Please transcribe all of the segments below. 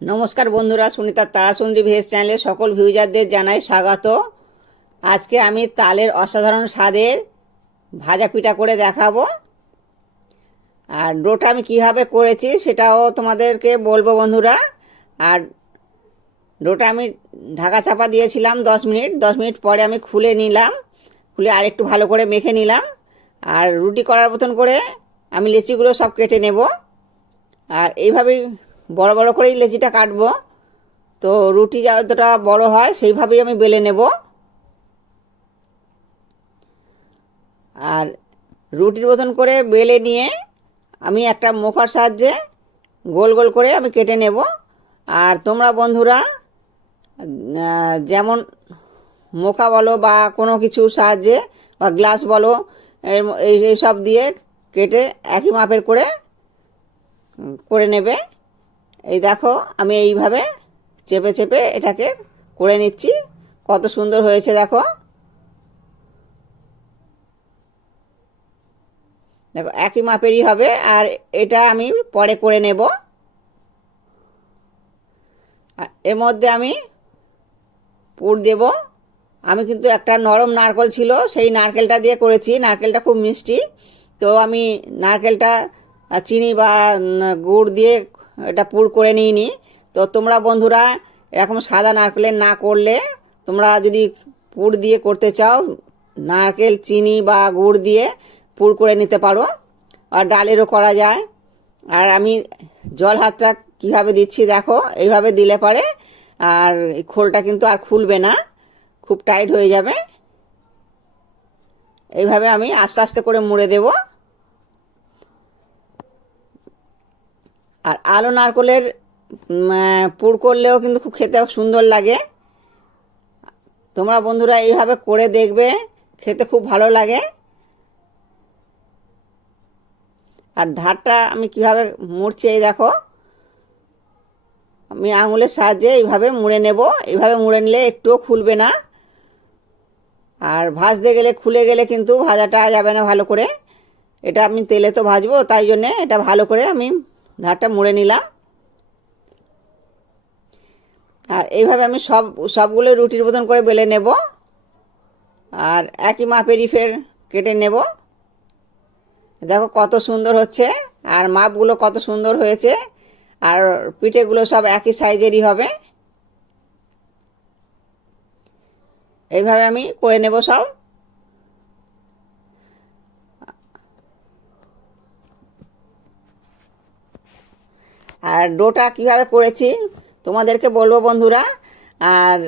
নমস্কার বন্ধুরা সুনিতার তারাসুন্দরী ভেজ চ্যানেলে সকল ভিউজারদের জানাই স্বাগত। আজকে আমি তালের অসাধারণ স্বাদের ভাজা পিঠা করে দেখাবো। আর ডোটা আমি কীভাবে করেছি সেটাও তোমাদেরকে বলব বন্ধুরা। আর ডোটা আমি ঢাকা চাপা দিয়েছিলাম দশ মিনিট দশ মিনিট পরে আমি খুলে নিলাম। খুলে আর একটু ভালো করে মেখে নিলাম। আর রুটি করার মতন করে আমি লেচিগুলো সব কেটে নেব। আর এইভাবেই বড় বড় করেই লেচিটা কাটবো। তো রুটি যতটা বড় হয় সেইভাবেই আমি বেলে নেব। আর রুটির মতন করে বেলে নিয়ে আমি একটা মোখার সাহায্যে গোল গোল করে আমি কেটে নেব। আর তোমরা বন্ধুরা যেমন মোকা বলো বা কোনো কিছুর সাহায্যে বা গ্লাস বলো এই সব দিয়ে কেটে একই মাপের করে করে নেবে। এই দেখো, আমি এইভাবে চেপে চেপে এটাকে করে নিচ্ছি। কত সুন্দর হয়েছে, দেখো। দেখো, একই মাপেরই হবে, আর এটা আমি পরে করে নেব। আর এর মধ্যে আমি পুর দেব। আমি কিন্তু একটা নরম নারকেল ছিল, সেই নারকেলটা দিয়ে করেছি। নারকেলটা খুব মিষ্টি। তো আমি নারকেলটা, চিনি বা গুড় দিয়ে এটা পুর করে নিইনি তো তোমরা বন্ধুরা, এরকম সাদা নারকেলের না করলে তোমরা যদি পুর দিয়ে করতে চাও, নারকেল, চিনি বা গুড় দিয়ে পুর করে নিতে পারো আর ডালেরও করা যায়। আর আমি জল হাতটা কীভাবে দিচ্ছি দেখো, এইভাবে দিলে পারে আর এই খোলটা কিন্তু আর খুলবে না, খুব টাইট হয়ে যাবে। এইভাবে আমি আস্তে আস্তে করে মুড়ে দেব। আর আলো নারকলের পুর করলেও কিন্তু খুব খেতে সুন্দর লাগে। তোমরা বন্ধুরা এইভাবে করে দেখবে, খেতে খুব ভালো লাগে। আর ধারটা আমি কীভাবে মুড়ছি এই দেখো। আমি আঙুলের সাহায্যে এইভাবে মুড়ে নেব। এইভাবে মুড়ে নিলে একটুও খুলবে না। আর ভাজতে গেলে, খুলে গেলে কিন্তু ভাজাটা যাবে না ভালো করে। এটা আমি তেলে তো ভাজবো, তাই জন্যে এটা ভালো করে আমি ধারটা মুড়ে নিলাম। আর এইভাবে আমি সব, সবগুলো রুটির মতন করে বেলে নেব। আর একই মাপেরই ফের কেটে নেব। দেখো কত সুন্দর হচ্ছে, আর মাপগুলো কত সুন্দর হয়েছে, আর পিঠেগুলো সব একই সাইজেরই হবে। এইভাবে আমি করে নেব সব। আর ডোটা কীভাবে করেছি তোমাদেরকে বলব বন্ধুরা। আর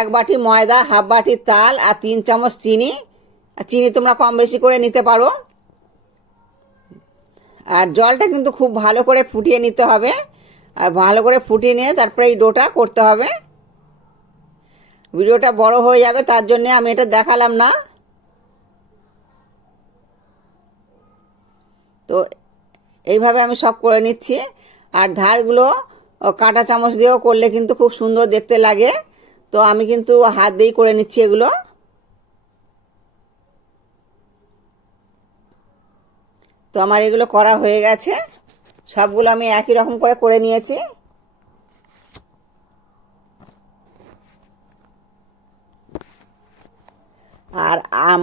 এক বাটি ময়দা, হাফ বাটি তাল আর তিন চামচ চিনি। আর চিনি তোমরা কম বেশি করে নিতে পারো। আর জলটা কিন্তু খুব ভালো করে ফুটিয়ে নিতে হবে। আর ভালো করে ফুটিয়ে নিয়ে তারপরে এই ডোটা করতে হবে। ভিডিওটা বড় হয়ে যাবে, তার জন্যে আমি এটা দেখালাম না। তো এইভাবে আমি সব করে নিচ্ছি। আর ধারগুলো কাঁটা চামচ দিয়েও করলে কিন্তু খুব সুন্দর দেখতে লাগে। তো আমি কিন্তু হাত দিয়েই করে নিচ্ছি এগুলো। তো আমার এগুলো করা হয়ে গেছে। সবগুলো আমি একই রকম করে করে নিয়েছি। আর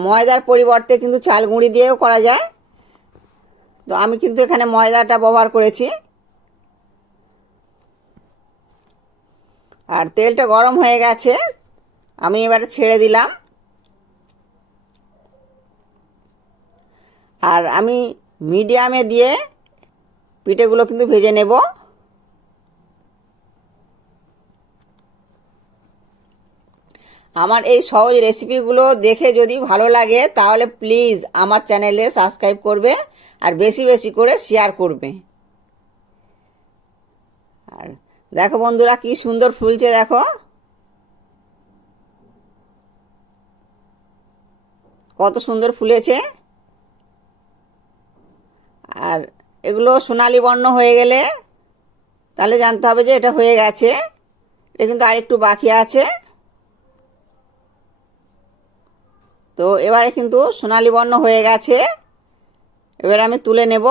ময়দার পরিবর্তে কিন্তু চাল গুঁড়ি দিয়েও করা যায়। তো আমি কিন্তু এখানে ময়দাটা ব্যবহার করেছি। আর তেলটা গরম হয়ে গেছে, আমি এবারে ছেড়ে দিলাম। আর আমি মিডিয়ামে দিয়ে পিঠেগুলো কিন্তু ভেজে নেব। আমার এই সহজ রেসিপিগুলো দেখে যদি ভালো লাগে, তাহলে প্লিজ আমার চ্যানেলে সাবস্ক্রাইব করবে আর বেশি বেশি করে শেয়ার করবে। আর দেখো বন্ধুরা কি সুন্দর ফুলছে, দেখো। কত সুন্দর ফুলেছে। আর এগুলো সোনালি বর্ণ হয়ে গেলে, তাহলে জানতে হবে যে এটা হয়ে গেছে। এটা কিন্তু আরেকটু বাকি আছে। তো এবারে কিন্তু সোনালি বর্ণ হয়ে গেছে। এবার আমি তুলে নেব।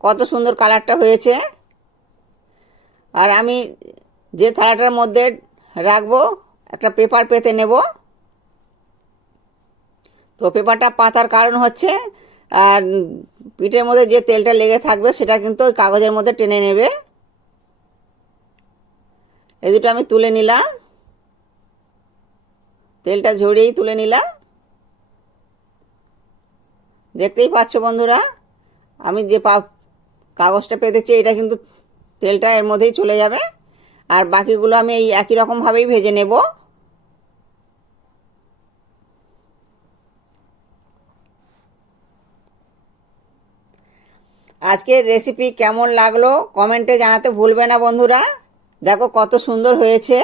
কত সুন্দর কালারটা হয়েছে। আর আমি যে থালাটার মধ্যে রাখব, একটা পেপার পেতে নেব। তো পেপারটা পাতার কারণ হচ্ছে, আর পিঠের মধ্যে যে তেলটা লেগে থাকবে, সেটা কিন্তু ওই কাগজের মধ্যে টেনে নেবে। এই দুটো আমি তুলে নিলাম। তেলটা ঝরিয়েই তুলে নিলাম। দেখতেই পাচ্ছ বন্ধুরা, আমি যে পা, কাগজটা পেতেছি এটা কিন্তু তেলটা এর মধ্যেই চলে যাবে। আর বাকিগুলো আমি এই একই রকমভাবেই ভেজে নেব। আজকের রেসিপি কেমন লাগল কমেন্টে জানাতে ভুলবে না বন্ধুরা। দেখো কত সুন্দর হয়েছে।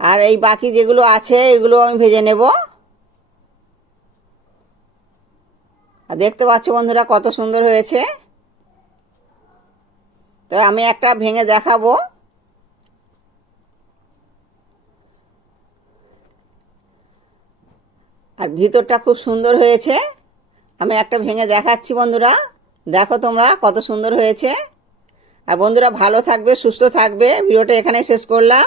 আর এই বাকি যেগুলো আছে, এগুলো আমি ভেজে নেব। দেখতে পাচ্ছ বন্ধুরা কত সুন্দর হয়েছে। তো আমি একটা ভেঙে দেখাবো। আর ভিতরটা খুব সুন্দর হয়েছে। আমি একটা ভেঙে দেখাচ্ছি বন্ধুরা। দেখো তোমরা কত সুন্দর হয়েছে। আর বন্ধুরা ভালো থাকবে, সুস্থ থাকবে। ভিডিওটা এখানেই শেষ করলাম।